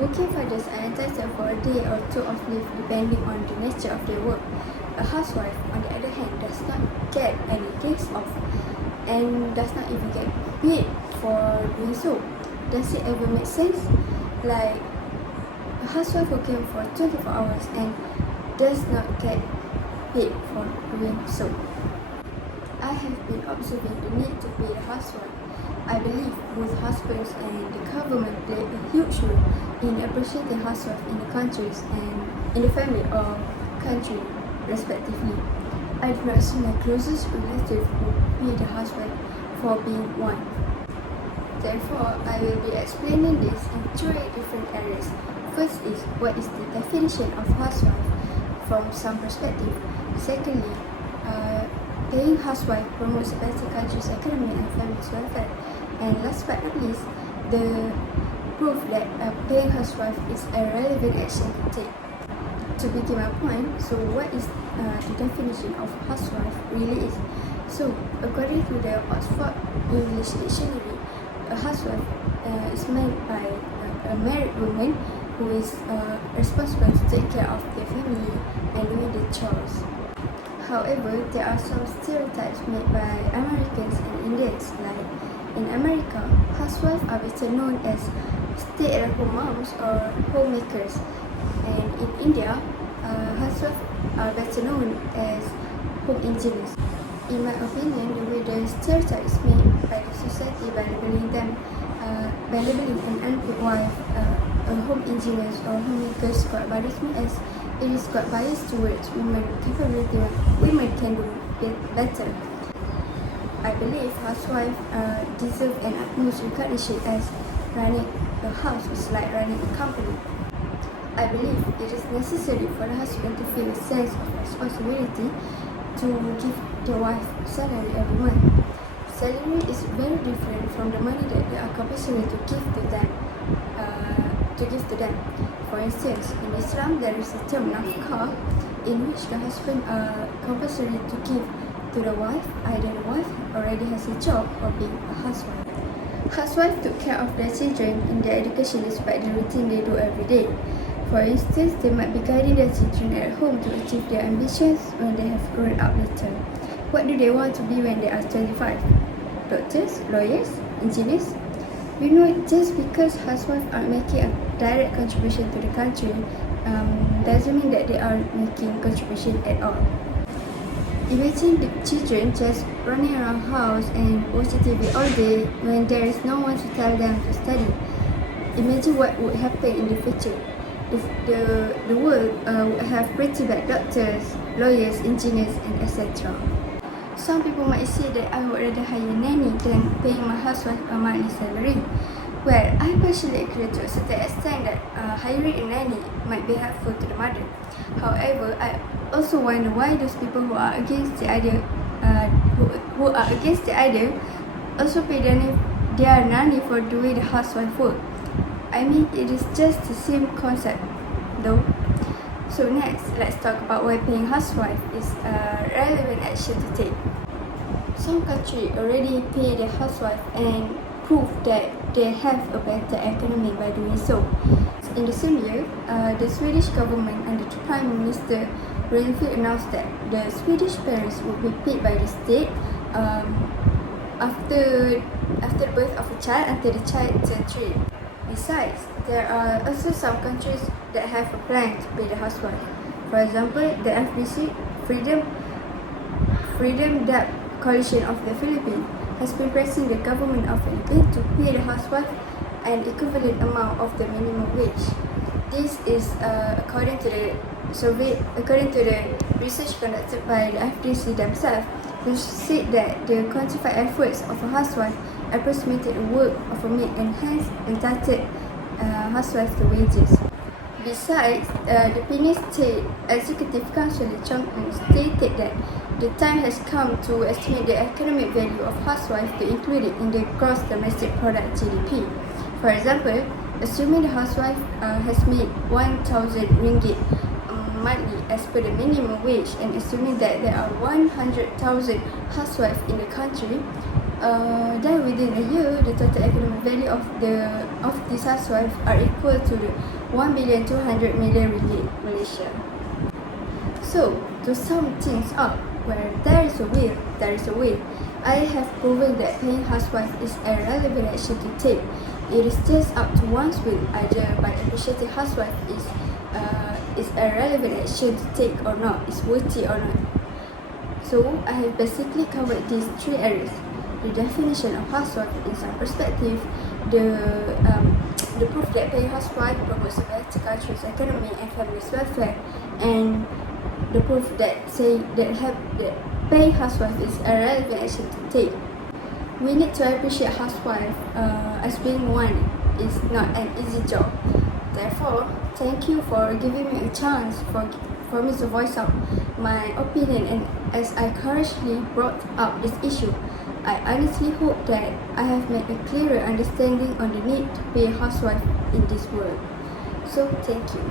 Working fathers are entitled for a day or two of leave depending on the nature of their work. A housewife, on the other hand, does not get any days off and does not even get paid for doing so. Does it ever make sense? Like, a housewife working for 24 hours and does not get paid for doing so. I have been observing the need to pay the housewife. I believe both husbands and the government play a huge role in appreciating housewives in the countries and in the family or country, respectively. I do not see my closest relative who pay the housewife for being one. Therefore, I will be explaining this in three different areas. First is, what is the definition of housewife from some perspective? Secondly, paying housewife promotes a better country's economy and family's welfare. And last but not least, the proof that paying housewife is a relevant action to take. To begin my point, so what is the definition of housewife really is? So, according to the Oxford English Dictionary, a housewife is meant by a married woman who is responsible to take care of their family and doing the chores. However, there are some stereotypes made by Americans and Indians. Like in America, housewives are better known as stay-at-home moms or homemakers, and in India, housewives are better known as home engineers. In my opinion, the way the stereotype is made by the society by labeling an unpaid wife a home engineers or homemakers bothers me as it is quite biased towards women capability when women can do it better. I believe housewives deserve an utmost recognition as running a house is like running a company. I believe it is necessary for the husband to feel a sense of responsibility to give the wife salary every month. Salary is very different from the money that they are compulsory to give to them. For instance, in Islam, there is a term nafkah in which the husband are compulsory to give to the wife, either the wife already has a job or being a housewife. Housewives took care of their children in their education despite the routine they do every day. For instance, they might be guiding their children at home to achieve their ambitions when they have grown up later. What do they want to be when they are 25? Doctors, lawyers, engineers? We know just because housewives are making a direct contribution to the country doesn't mean that they are making contribution at all. Imagine the children just running around house and watching TV all day when there is no one to tell them to study. Imagine what would happen in the future. The world would have pretty bad doctors, lawyers, engineers, and etc. Some people might say that I would rather hire a nanny than paying my housewife a monthly salary. Well, I partially agree to a certain extent that hiring a nanny might be helpful to the mother. However, I also wonder why those people who are against the idea, also pay their nanny for doing the housewife work. I mean, it is just the same concept, though. So next, let's talk about why paying housewife is a relevant action to take. Some countries already pay their housewife and prove that they have a better economy by doing so. In the same year, the Swedish government under the Prime Minister Reinfeldt announced that the Swedish parents would be paid by the state after the birth of a child until the child turns 3. Besides, there are also some countries that have a plan to pay the housewife. For example, the FBC, Freedom Debt Coalition of the Philippines, has been pressing the government of the Philippines to pay the housewife an equivalent amount of the minimum wage. This is according to the research conducted by the FDC themselves, which said that the quantified efforts of a housewife approximated the work of a maid and hence entitled housewives to wages. Besides, the Penang State Executive Council stated that the time has come to estimate the economic value of housewives to include it in the gross domestic product (GDP). For example, assuming the housewife has made 1,000 ringgit monthly as per the minimum wage, and assuming that there are 100,000 housewives in the country, Then within a year, the total economic value of these housewives are equal to the 1,200,000,000 ringgit Malaysia. So, to sum things up, where there is a will, there is a way. I have proven that paying housewife is a relevant action to take. It is just up to one's will, either by appreciating housewife is a relevant action to take or not, is worthy or not. So, I have basically covered these three areas: the definition of housewife in some perspective, the proof that paying housewife promotes a better country's economy and family's welfare, and the proof that paying housewife is a relevant action to take. We need to appreciate housewife as being one is not an easy job. Therefore, thank you for giving me a chance for me to voice out my opinion, and as I courageously brought up this issue, I honestly hope that I have made a clearer understanding on the need to pay a housewife in this world. So, thank you.